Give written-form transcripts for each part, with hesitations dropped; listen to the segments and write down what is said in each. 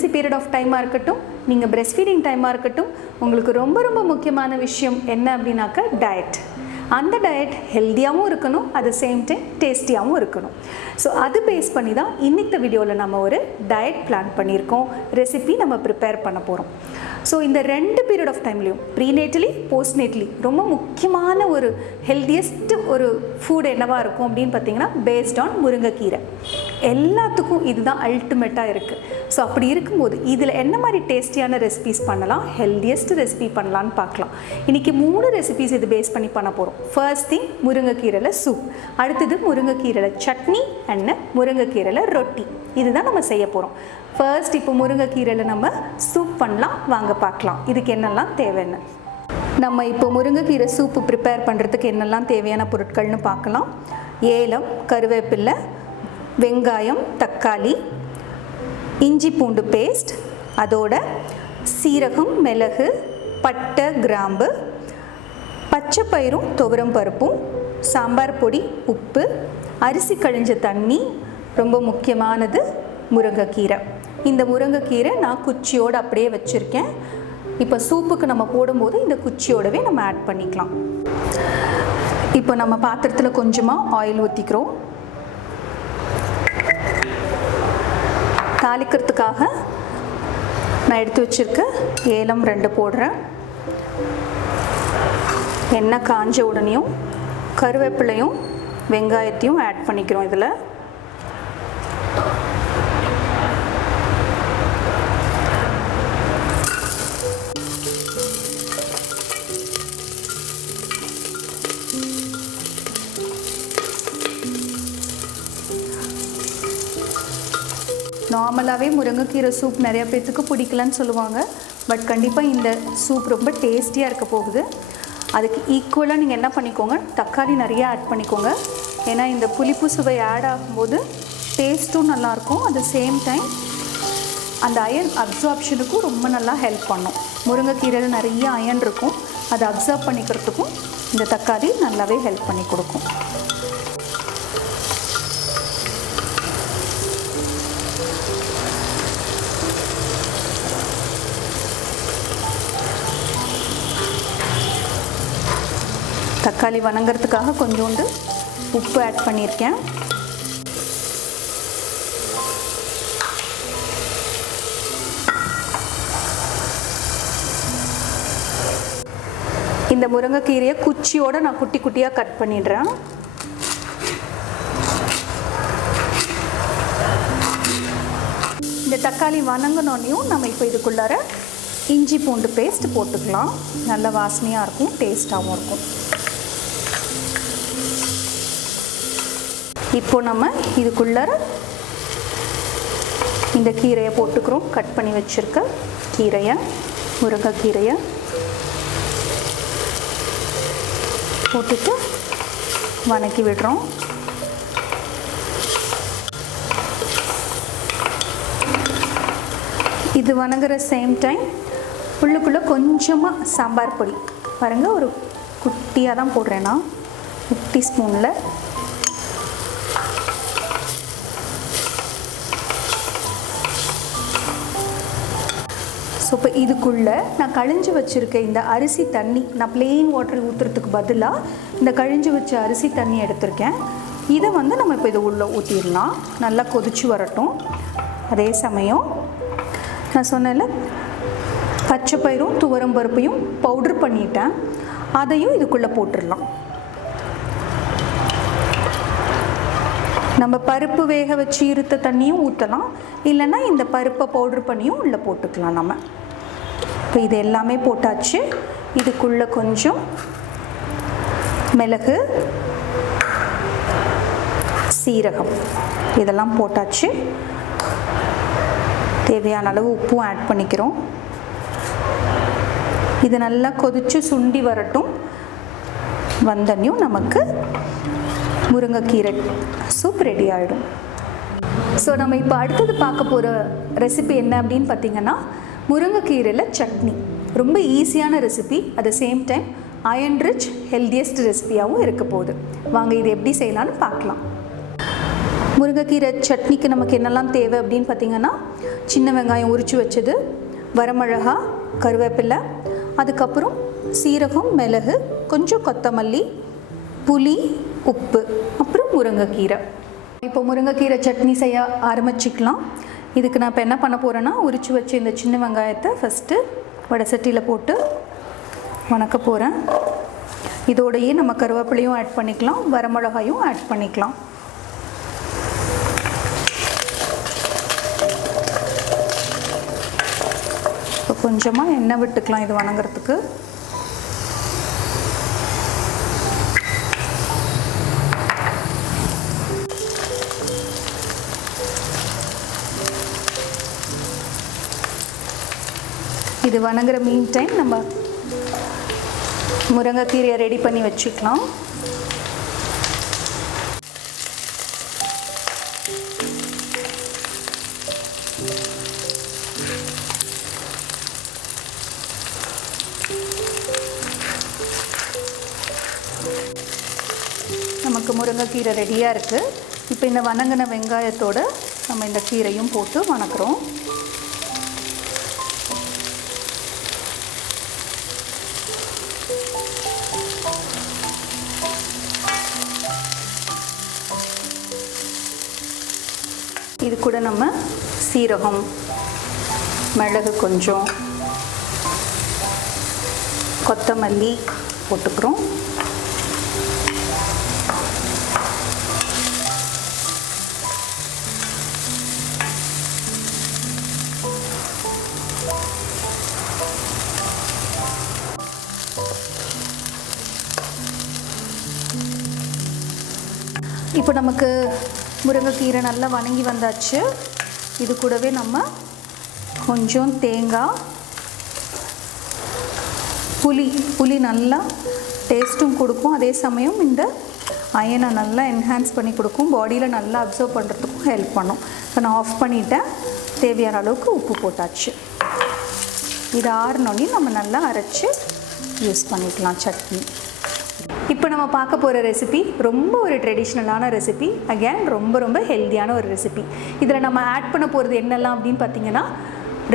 Pregnancy period of டைமாக இருக்கட்டும், நீங்கள் பிரெஸ்ட் ஃபீடிங் டைமாக இருக்கட்டும், உங்களுக்கு ரொம்ப ரொம்ப முக்கியமான விஷயம் என்ன அப்படின்னாக்கா டயட். அந்த டயட் ஹெல்த்தியாகவும் இருக்கணும், அட் த சேம் டைம் டேஸ்டியாகவும் இருக்கணும். ஸோ அது பேஸ் பண்ணி தான் இன்றைக்கி வீடியோவில் நம்ம ஒரு டயட் பிளான் பண்ணியிருக்கோம், ரெசிபி நம்ம ப்ரிப்பேர் பண்ண போகிறோம். ஸோ இந்த 2 பீரியட் ஆஃப் டைம்லேயும் ப்ரீநேட்டலி போஸ்ட்நேட்டலி ரொம்ப முக்கியமான ஒரு ஹெல்த்தியஸ்ட் ஒரு ஃபுட் என்னவாக இருக்கும் அப்படின்னு பார்த்தீங்கன்னா பேஸ்ட் ஆன் முருங்கைக்கீரை. எல்லாத்துக்கும் இதுதான் அல்டிமேட்டாக இருக்குது. ஸோ அப்படி இருக்கும்போது இதில் என்ன மாதிரி டேஸ்டியான ரெசிபீஸ் பண்ணலாம், ஹெல்த்தியஸ்ட் ரெசிபி பண்ணலான்னு பார்க்கலாம். இன்றைக்கி 3 ரெசிபீஸ் இது பேஸ் பண்ணி பண்ண போகிறோம். ஃபர்ஸ்ட் திங் முருங்கைக்கீரையில் சூப், அடுத்தது முருங்கைக்கீரையில் சட்னி அண்ட் முருங்கைக்கீரையில் ரொட்டி. இதுதான் நம்ம செய்ய போகிறோம். ஃபர்ஸ்ட் இப்போ முருங்கைக்கீரையில் நம்ம சூப் பண்ணலாம், வாங்க பார்க்கலாம் இதுக்கு என்னெல்லாம் தேவைன்னு. நம்ம இப்போ முருங்கைக்கீரை சூப்பு ப்ரிப்பேர் பண்ணுறதுக்கு என்னெல்லாம் தேவையான பொருட்கள்னு பார்க்கலாம். ஏலம், கருவேப்பிலை, வெங்காயம், தக்காளி, இஞ்சி பூண்டு பேஸ்ட், அதோட சீரகம், மிளகு, பட்டை, கிராம்பு, பச்சை பயிரும் துவரம் பருப்பும், சாம்பார் பொடி, உப்பு, அரிசி கழிஞ்ச தண்ணி, ரொம்ப முக்கியமானது முருங்கைக்கீரை. இந்த முருங்கைக்கீரை நான் குச்சியோடு அப்படியே வச்சுருக்கேன். இப்போ சூப்புக்கு நம்ம போடும்போது இந்த குச்சியோடவே நம்ம ஆட் பண்ணிக்கலாம். இப்போ நம்ம பாத்திரத்தில் கொஞ்சமாக ஆயில் ஊற்றிக்கிறோம். தாளிக்கிறதுக்காக நான் எடுத்து வச்சுருக்க ஏலம் 2 போடுறேன். எண்ணெய் காஞ்ச உடனேயும் கருவேப்பிலையும் வெங்காயத்தையும் ஆட் பண்ணிக்கிறோம். இதில் நார்மலாகவே முருங்கைக்கீரை சூப் நிறைய பேர்த்துக்கு பிடிக்கலன்னு சொல்லுவாங்க. பட் கண்டிப்பாக இந்த சூப் ரொம்ப டேஸ்டியாக இருக்க போகுது. அதுக்கு ஈக்குவலாக நீங்கள் என்ன பண்ணிக்கோங்க, தக்காளி நிறையா ஆட் பண்ணிக்கோங்க. ஏன்னா இந்த புளிப்பு சுவை ஆட் ஆகும்போது டேஸ்ட்டும் நல்லாயிருக்கும், அட் த சேம் டைம் அந்த அயன் அப்சார்ப்ஷனுக்கும் ரொம்ப நல்லா ஹெல்ப் பண்ணும். முருங்கைக்கீரையில் நிறைய அயன் இருக்கும், அதை அப்சார்ப் பண்ணிக்கிறதுக்கும் இந்த தக்காளி நல்லாவே ஹெல்ப் பண்ணி கொடுக்கும். தக்காளி வணங்கிறதுக்காக கொஞ்சோண்டு உப்பு ஆட் பண்ணியிருக்கேன். இந்த முருங்கைக்கீரையை குச்சியோடு நான் குட்டி குட்டியாக கட் பண்ணிடுறேன். இந்த தக்காளி வணங்கினோன்னையும் நம்ம இப்போ இதுக்குள்ளார இஞ்சி பூண்டு பேஸ்ட் போட்டுக்கலாம். நல்ல வாசனையாக இருக்கும், டேஸ்ட்டாகவும் இருக்கும். இப்போ நம்ம இதுக்குள்ளார இந்த கீரையை போட்டுக்கிறோம். கட் பண்ணி வச்சுருக்க கீரையை, முருங்கைக்கீரையை போட்டுட்டு வணக்கி விடுறோம். இது வணங்குற சேம் டைம் உள்ளுக்குள்ளே கொஞ்சமாக சாம்பார் பொடி பாருங்கள், ஒரு குட்டியாக தான் போடுறேன்னா, குட்டி ஸ்பூனில். ஸோ இப்போ இதுக்குள்ளே நான் கழிஞ்சு வச்சுருக்க இந்த அரிசி தண்ணி, நான் ப்ளெயின் வாட்டர் ஊற்றுறதுக்கு பதிலாக இந்த கழிஞ்சு வச்ச அரிசி தண்ணி எடுத்திருக்கேன். இதை வந்து நம்ம இப்போ இது உள்ளே ஊற்றிடலாம். நல்லா கொதிச்சு வரட்டும். அதே சமயம் நான் சொன்னேன்ல, பச்சை பயிரும் துவரம் பருப்பையும் பவுடர் பண்ணிட்டேன், அதையும் இதுக்குள்ளே போட்டுடலாம். நம்ம பருப்பு வேக வச்சு இருத்த தண்ணியும் ஊற்றலாம், இல்லைன்னா இந்த பருப்பை பவுட்ரு பண்ணியும் உள்ளே போட்டுக்கலாம் நம்ம. இப்போ இது எல்லாமே போட்டாச்சு. இதுக்குள்ளே கொஞ்சம் மிளகு, சீரகம் இதெல்லாம் போட்டாச்சு. தேவையான அளவு உப்பும் ஆட் பண்ணிக்கிறோம். இது நல்லா கொதித்து சுண்டி வரட்டும். வந்தனையும் நமக்கு முருங்கைக்கீரை சூப் ரெடி ஆகிடும். ஸோ நம்ம இப்போ அடுத்தது பார்க்க போகிற ரெசிபி என்ன அப்படின்னு பார்த்தீங்கன்னா முருங்கைக்கீரையில் சட்னி. ரொம்ப ஈஸியான recipe, at the same time iron rich healthiest ரெசிபியாகவும் இருக்க போகுது. வாங்க இது எப்படி செய்யலான்னு பார்க்கலாம். முருங்கைக்கீரை சட்னிக்கு நமக்கு என்னெல்லாம் தேவை அப்படின்னு பார்த்திங்கன்னா, சின்ன வெங்காயம் உரித்து வச்சது, வரமிளகா, கருவேப்பிலை, அதுக்கப்புறம் சீரகம், மிளகு, கொஞ்சம் கொத்தமல்லி, புளி, உப்பு, அப்புறம் முருங்கைக்கீரை. இப்போ முருங்கைக்கீரை சட்னி செய்ய ஆரம்பிச்சிக்கலாம். இதுக்கு நான் இப்போ என்ன பண்ண போகிறேன்னா, உரித்து வச்ச இந்த சின்ன வெங்காயத்தை ஃபஸ்ட்டு வடை சட்டியில் போட்டு வணக்க போகிறேன். இதோடையே நம்ம கருவேப்பிலையும் ஆட் பண்ணிக்கலாம், வரமிளகாயும் ஆட் பண்ணிக்கலாம். இப்போ கொஞ்சமாக எண்ணெய் விட்டுக்கலாம் இது வணங்குறதுக்கு. இது வணங்குற மீன் டைம் நம்ம முருங்கைக்கீரையை ரெடி பண்ணி வச்சுக்கலாம். நமக்கு முருங்கைக்கீரை ரெடியாக இருக்குது. இப்போ இந்த வணங்கின வெங்காயத்தோடு நம்ம இந்த கீரையும் போட்டு வணக்குறோம். இது கூட நம்ம சீரகம், மிளகு, கொஞ்சம் கொத்தமல்லி போட்டுக்கிறோம். இப்போ நமக்கு முருங்கைக்கீரை நல்லா வணங்கி வந்தாச்சு. இது கூடவே நம்ம கொஞ்சம் தேங்காய், புளி நல்லா டேஸ்ட்டும் கொடுக்கும், அதே சமயம் இந்த அயனை நல்லா என்ஹான்ஸ் பண்ணி கொடுக்கும், பாடியில் நல்லா அப்சர்வ் பண்ணுறதுக்கும் ஹெல்ப் பண்ணும். இப்போ நான் ஆஃப் பண்ணிவிட்டேன். தேவையான அளவுக்கு உப்பு போட்டாச்சு. இது ஆறினோடனே நம்ம நல்லா அரைச்சி யூஸ் பண்ணிக்கலாம் சட்னி. இப்போ நம்ம பார்க்க போகிற ரெசிபி ரொம்ப ஒரு ட்ரெடிஷ்னலான ரெசிபி, அகேன் ரொம்ப ஹெல்த்தியான ஒரு ரெசிபி. இதில் நம்ம ஆட் பண்ண போகிறது என்னெல்லாம் அப்படின்னு பார்த்தீங்கன்னா,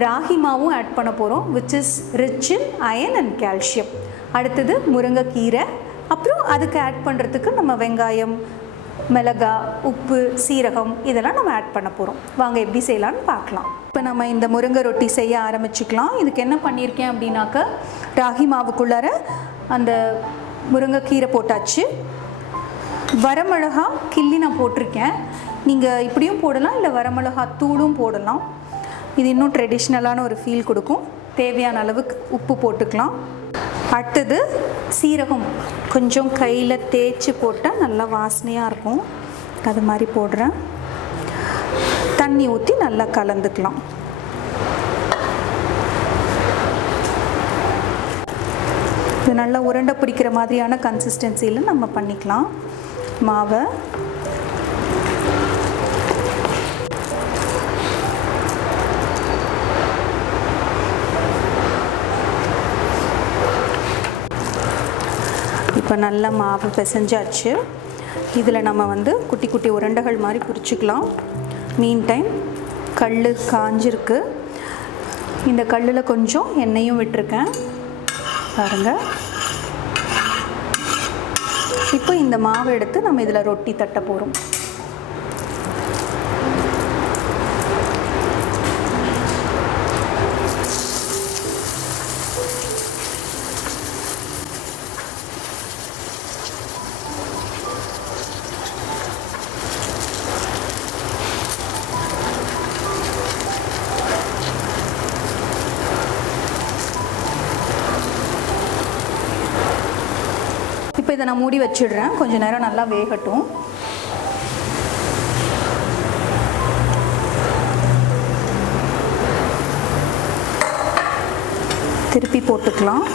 ராகி மாவும் ஆட் பண்ண போகிறோம், which is rich in iron and calcium. அடுத்தது முருங்கைக்கீரை, அப்புறம் அதுக்கு ஆட் பண்ணுறதுக்கு நம்ம வெங்காயம், மிளகா, உப்பு, சீரகம் இதெல்லாம் நம்ம ஆட் பண்ண போகிறோம். வாங்க எப்படி செய்யலான்னு பார்க்கலாம். இப்போ நம்ம இந்த முருங்கை ரொட்டி செய்ய ஆரம்பிச்சுக்கலாம். இதுக்கு என்ன பண்ணியிருக்கேன் அப்படின்னாக்க, ராகி மாவுக்குள்ளார அந்த முருங்கைக்கீரை போட்டாச்சு, வரமிளகா கிள்ளி நான் போட்டிருக்கேன். நீங்கள் இப்படியும் போடலாம், இல்லை வரமிளகா தூளும் போடலாம். இது இன்னும் ட்ரெடிஷ்னலான ஒரு ஃபீல் கொடுக்கும். தேவையான அளவுக்கு உப்பு போட்டுக்கலாம். அடுத்தது சீரகம் கொஞ்சம் கையில் தேய்ச்சி போட்டால் நல்லா வாசனையாக இருக்கும், அது மாதிரி போடுறேன். தண்ணி ஊற்றி நல்லா கலந்துக்கலாம். இது நல்லா உருண்டை பிடிக்கிற மாதிரியான கன்சிஸ்டன்சியில் நம்ம பண்ணிக்கலாம் மாவை. இப்போ நல்லா மாவு பிசைஞ்சாச்சு. இதில் நம்ம குட்டி குட்டி உருண்டைகள் மாதிரி பிடிச்சிக்கலாம். மீன் டைம் கல் காஞ்சிருக்கு. இந்த கல்லில் கொஞ்சம் எண்ணெயும் விட்டுருக்கேன் பாருங்கள். இப்போ இந்த மாவை எடுத்து நம்ம இதில் ரொட்டி தட்ட போகிறோம். இப்போ இதை நான் மூடி வச்சிடுறேன், கொஞ்சம் நேரம் நல்லா வேகட்டும். திருப்பி போட்டுக்கலாம்.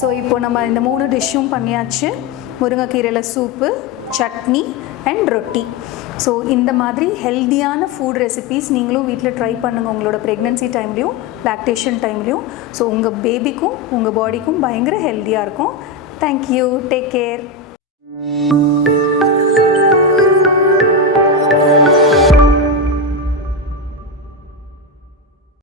ஸோ இப்போ நம்ம இந்த 3 டிஷ்ஷும் பண்ணியாச்சு. முருங்கைக்கீரையில் சூப்பு, சட்னி அண்ட் ரொட்டி. ஸோ இந்த மாதிரி ஹெல்த்தியான ஃபுட் ரெசிபீஸ் நீங்களும் வீட்டில் ட்ரை பண்ணுங்கள் உங்களோட ப்ரெக்னென்சி டைம்லேயும் லாக்டேஷன் டைம்லேயும். ஸோ உங்கள் பேபிக்கும் உங்கள் பாடிக்கும் பயங்கர ஹெல்த்தியாக இருக்கும். தேங்க்யூ. Take care.